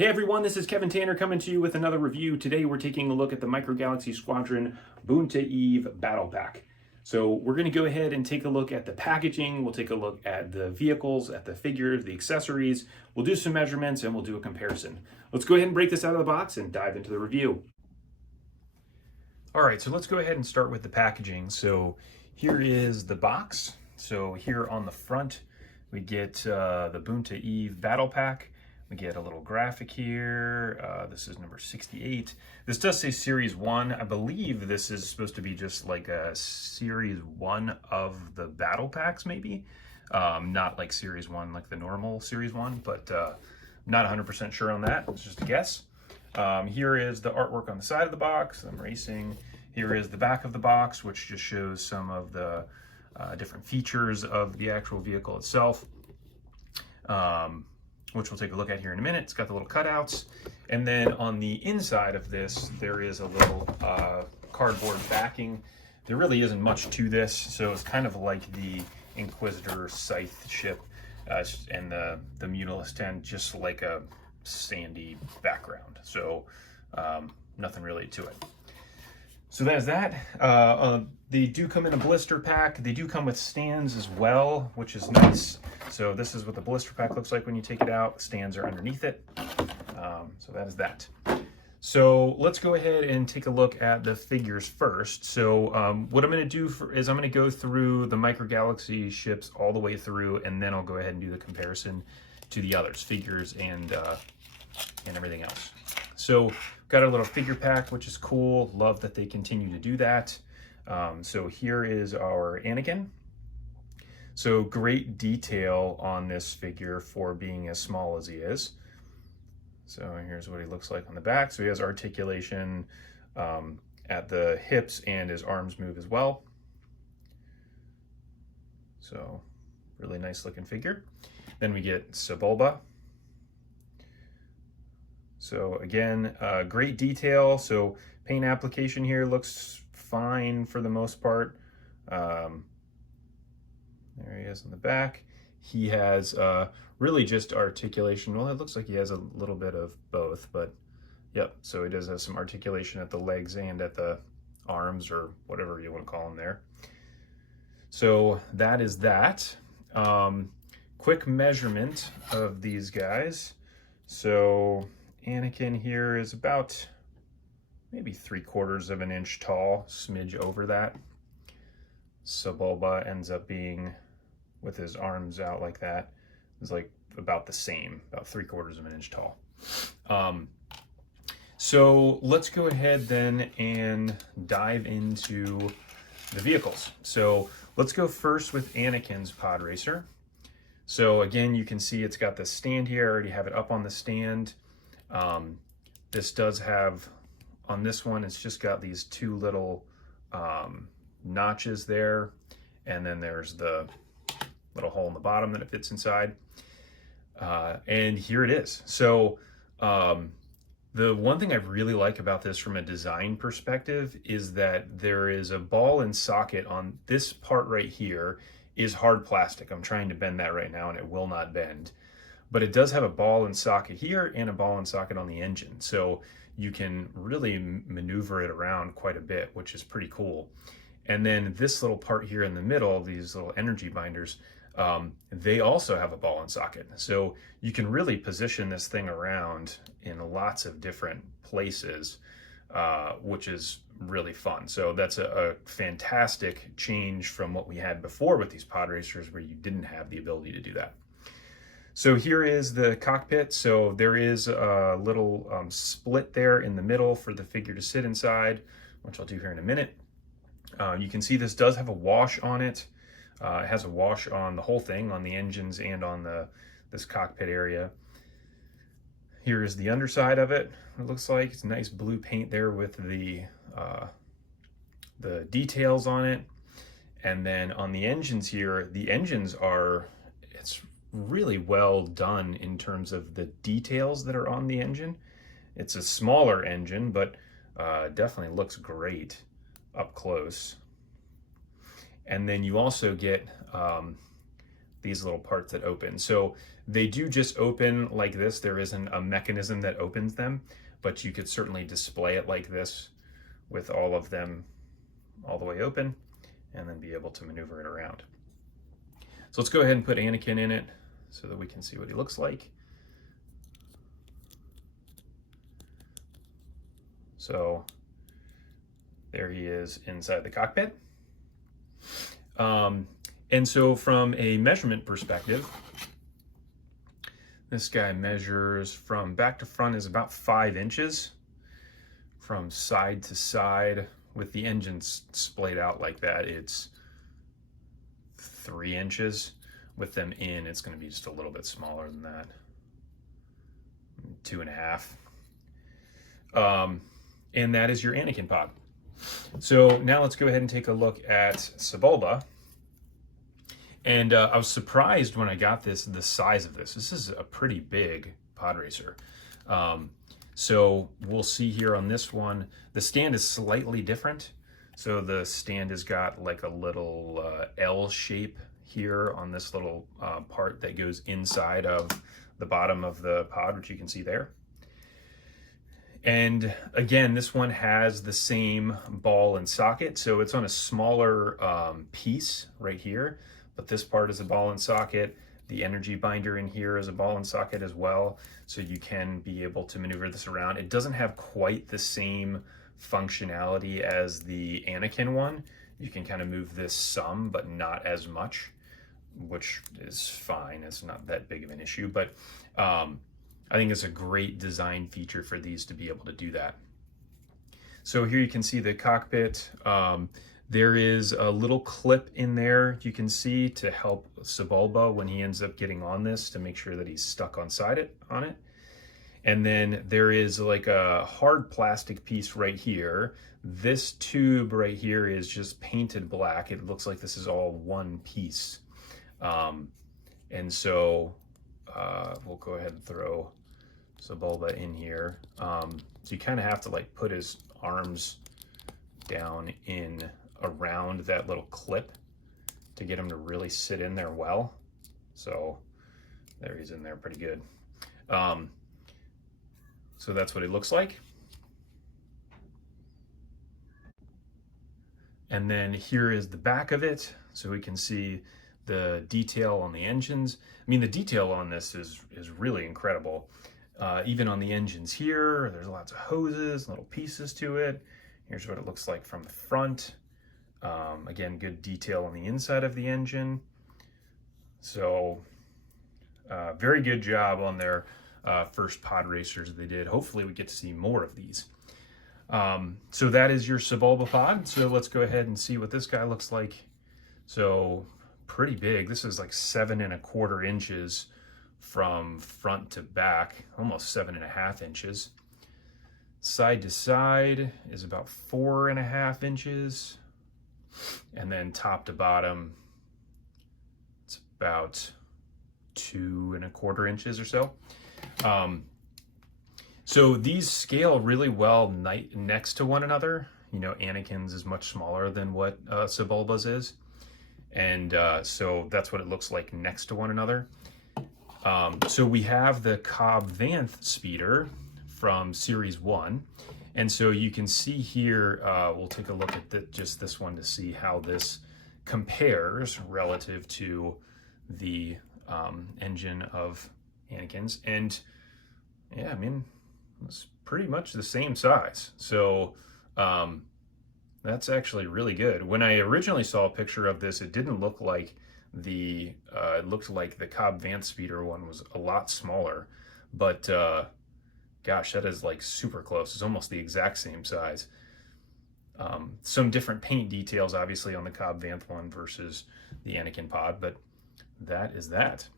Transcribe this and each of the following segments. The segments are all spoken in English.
Hey everyone, this is Kevin Tanner coming to you with another review. Today we're taking a look at the Micro Galaxy Squadron Boonta Eve Battle Pack. So we're going to go ahead and take a look at the packaging, we'll take a look at the vehicles, at the figures, the accessories, we'll do some measurements, and we'll do a comparison. Let's go ahead and break this out of the box and dive into the review. Alright, so let's go ahead and start with the packaging. So here is the box. So here on the front we get the Boonta Eve Battle Pack. We get a little graphic here. This is number 68. This does say Series 1. I believe this is supposed to be just like a Series 1 of the battle packs, maybe. Not like Series 1, like the normal Series 1, but not 100% sure on that. It's just a guess. Here is the artwork on the side of the box. I'm racing. Here is the back of the box, which just shows some of the different features of the actual vehicle itself. Which we'll take a look at here in a minute. It's got the little cutouts. And then on the inside of this, there is a little cardboard backing. There really isn't much to this, so it's kind of like the Inquisitor Scythe ship and the Mulus 10, just like a sandy background. So nothing really to it. So that's that. They do come in a blister pack. They do come with stands as well, which is nice. So this is what the blister pack looks like when you take it out. The stands are underneath it. So that is that. So let's go ahead and take a look at the figures first. So what I'm going to do is I'm going to go through the Micro Galaxy ships all the way through, and then I'll go ahead and do the comparison to the others, figures and everything else. So got a little figure pack, which is cool. Love that they continue to do that. So here is our Anakin. So great detail on this figure for being as small as he is. So here's what he looks like on the back. So he has articulation at the hips, and his arms move as well. So really nice looking figure. Then we get Sebulba. So again, great detail. So paint application here looks fine for the most part. There he is on the back. He has really just articulation. Well, it looks like he has a little bit of both, but yep. So he does have some articulation at the legs and at the arms, or whatever you want to call them there. So that is that. Quick measurement of these guys. So Anakin here is about maybe 3/4 of an inch tall, smidge over that. Sebulba ends up being, with his arms out like that, is like about the same, about 3/4 of an inch tall. So let's go ahead then and dive into the vehicles. So let's go first with Anakin's pod racer. So again, you can see it's got the stand here. I already have it up on the stand. This does have, on this one, it's just got these two little notches there, and then there's the little hole in the bottom that it fits inside. And here it is. So the one thing I really like about this from a design perspective is that there is a ball and socket on this part right here is hard plastic. I'm trying to bend that right now and it will not bend. But it does have a ball and socket here and a ball and socket on the engine. So you can really maneuver it around quite a bit, which is pretty cool. And then this little part here in the middle, these little energy binders, they also have a ball and socket. So you can really position this thing around in lots of different places, which is really fun. So that's a fantastic change from what we had before with these pod racers, where you didn't have the ability to do that. So here is the cockpit. So there is a little split there in the middle for the figure to sit inside, which I'll do here in a minute. You can see this does have a wash on it. It has a wash on the whole thing, on the engines and on this cockpit area. Here is the underside of it. It looks like it's nice blue paint there with the details on it. And then on the engines here, the engines are, it's really well done in terms of the details that are on the engine. It's a smaller engine, but definitely looks great up close. And then you also get these little parts that open. So They do just open like this. There isn't a mechanism that opens them, but you could certainly display it like this with all of them all the way open and then be able to maneuver it around. So let's go ahead and put Anakin in it so that we can see what he looks like. So there he is inside the cockpit. And so from a measurement perspective, this guy measures from back to front is about 5 inches. From side to side, with the engines splayed out like that, it's 3 inches. With them in, it's going to be just a little bit smaller than that, 2.5. And that is your Anakin pod. So now let's go ahead and take a look at Sebulba. And I was surprised when I got this, the size of this. This is a pretty big pod racer. So we'll see here on this one, the stand is slightly different. So the stand has got like a little L shape here on this little part that goes inside of the bottom of the pod, which you can see there. And again, this one has the same ball and socket. So it's on a smaller piece right here, but this part is a ball and socket. The energy binder in here is a ball and socket as well. So you can be able to maneuver this around. It doesn't have quite the same functionality as the Anakin one. You can kind of move this some, but not as much, which is fine. It's not that big of an issue, but I think it's a great design feature for these to be able to do that. So here you can see the cockpit. There is a little clip in there you can see to help Sebulba when he ends up getting on this to make sure that he's stuck on it. And then there is like a hard plastic piece right here. This tube right here is just painted black. It looks like this is all one piece. And so we'll go ahead and throw Sebulba in here. So you kind of have to like put his arms down in around that little clip to get him to really sit in there well. So there, he's in there pretty good. So that's what it looks like. And then here is the back of it. So we can see the detail on the engines. I mean, the detail on this is really incredible. Even on the engines here, there's lots of hoses, little pieces to it. Here's what it looks like from the front. Again, good detail on the inside of the engine. So very good job on their first pod racers they did. Hopefully we get to see more of these. So that is your Sebulba pod. So let's go ahead and see what this guy looks like. So pretty big. This is like 7¼ inches from front to back, almost 7½ inches. Side to side is about 4½ inches. And then top to bottom, it's about 2¼ inches or so. So these scale really well next to one another. You know, Anakin's is much smaller than what Sebulba's is. And so that's what it looks like next to one another. So we have the Cobb Vanth speeder from Series 1. And so you can see here, we'll take a look at just this one to see how this compares relative to the engine of Anakin's. And yeah, I mean, it's pretty much the same size. So that's actually really good. When I originally saw a picture of this, it didn't look like it looked like the Cobb Vanth speeder one was a lot smaller, but gosh, that is like super close. It's almost the exact same size. Some different paint details, obviously, on the Cobb Vanth one versus the Anakin pod, but that is that.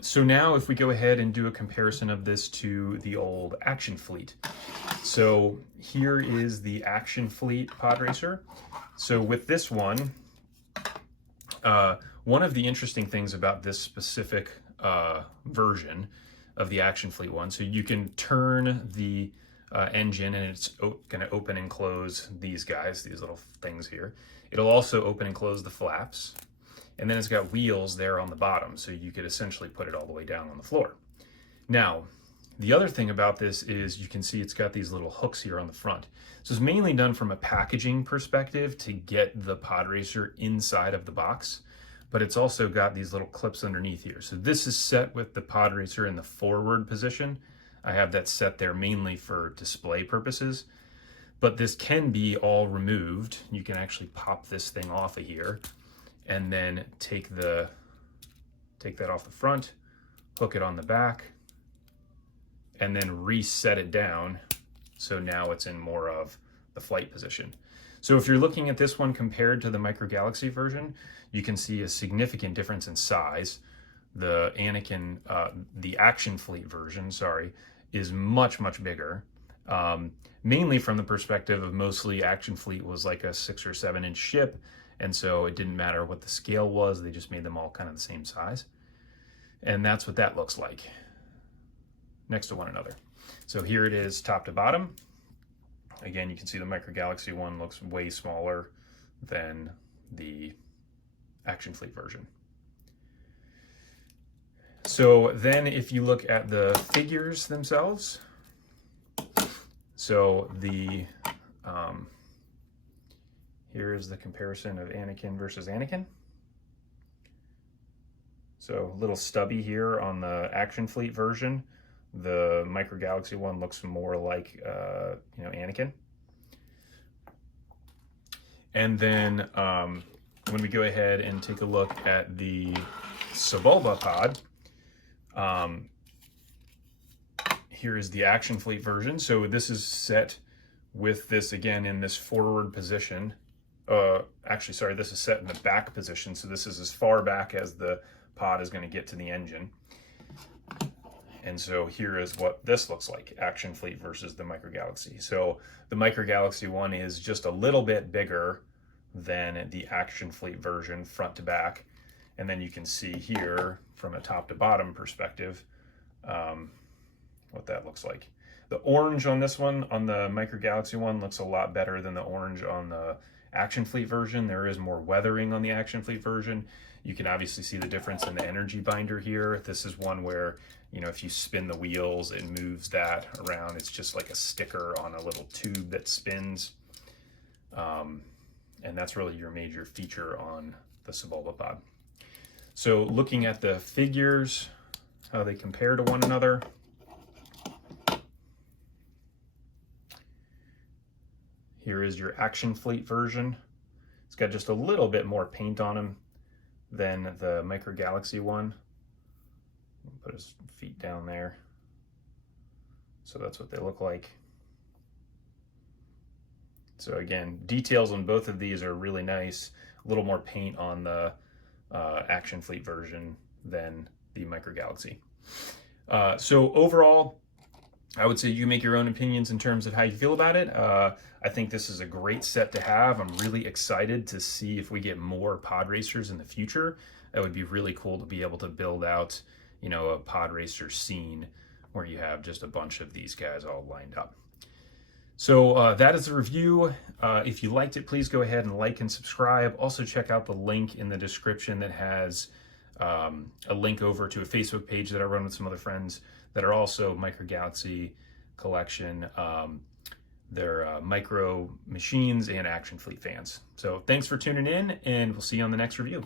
So now if we go ahead and do a comparison of this to the old Action Fleet. So here is the Action Fleet pod racer. So with this one, one of the interesting things about this specific version of the Action Fleet one, so you can turn the engine and it's going to open and close these guys, these little things here. It'll also open and close the flaps. And then it's got wheels there on the bottom, so you could essentially put it all the way down on the floor. Now, the other thing about this is you can see it's got these little hooks here on the front. So it's mainly done from a packaging perspective to get the pod racer inside of the box, but it's also got these little clips underneath here. So this is set with the pod racer in the forward position. I have that set there mainly for display purposes, but this can be all removed. You can actually pop this thing off of here and then take that off the front, hook it on the back, and then reset it down. So now it's in more of the flight position. So if you're looking at this one compared to the Micro Galaxy version, you can see a significant difference in size. The Anakin, the Action Fleet version, is much, much bigger. Mainly from the perspective of mostly Action Fleet was like a 6 or 7 inch ship. And so it didn't matter what the scale was. They just made them all kind of the same size. And that's what that looks like next to one another. So here it is top to bottom. Again, you can see the Micro Galaxy one looks way smaller than the Action Fleet version. So then if you look at the figures themselves, so the here is the comparison of Anakin versus Anakin. So a little stubby here on the Action Fleet version. The Micro Galaxy one looks more like, Anakin. And then when we go ahead and take a look at the Sebulba pod, here is the Action Fleet version. So this is set with this, again, in this forward position. This is set in the back position. So this is as far back as the pod is going to get to the engine. And so here is what this looks like, Action Fleet versus the Micro Galaxy. So the Micro Galaxy one is just a little bit bigger than the Action Fleet version front to back. And then you can see here from a top to bottom perspective what that looks like. The orange on this one, on the Micro Galaxy one, looks a lot better than the orange on the Action Fleet version. There is more weathering on the Action Fleet version. You can obviously see the difference in the energy binder here. This is one where, if you spin the wheels, it moves that around. It's just like a sticker on a little tube that spins. And that's really your major feature on the Sebulba pod. So looking at the figures, how they compare to one another. Here is your Action Fleet version. It's got just a little bit more paint on them than the Micro Galaxy one. Put his feet down there. So that's what they look like. So again, details on both of these are really nice. A little more paint on the Action Fleet version than the Micro Galaxy. So overall, I would say you make your own opinions in terms of how you feel about it. I think this is a great set to have. I'm really excited to see if we get more pod racers in the future. That would be really cool to be able to build out, a pod racer scene where you have just a bunch of these guys all lined up. So that is the review. If you liked it, please go ahead and like and subscribe. Also check out the link in the description that has a link over to a Facebook page that I run with some other friends that are also Micro Galaxy collection. They're micro machines and Action Fleet fans. So thanks for tuning in, and we'll see you on the next review.